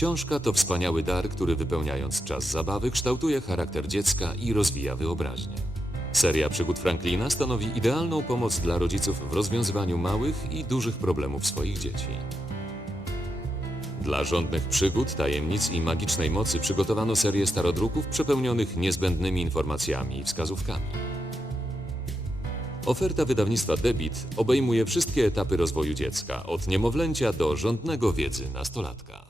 Książka to wspaniały dar, który wypełniając czas zabawy kształtuje charakter dziecka i rozwija wyobraźnię. Seria przygód Franklina stanowi idealną pomoc dla rodziców w rozwiązywaniu małych i dużych problemów swoich dzieci. Dla żądnych przygód, tajemnic i magicznej mocy przygotowano serię starodruków przepełnionych niezbędnymi informacjami i wskazówkami. Oferta wydawnictwa Debit obejmuje wszystkie etapy rozwoju dziecka, od niemowlęcia do żądnego wiedzy nastolatka.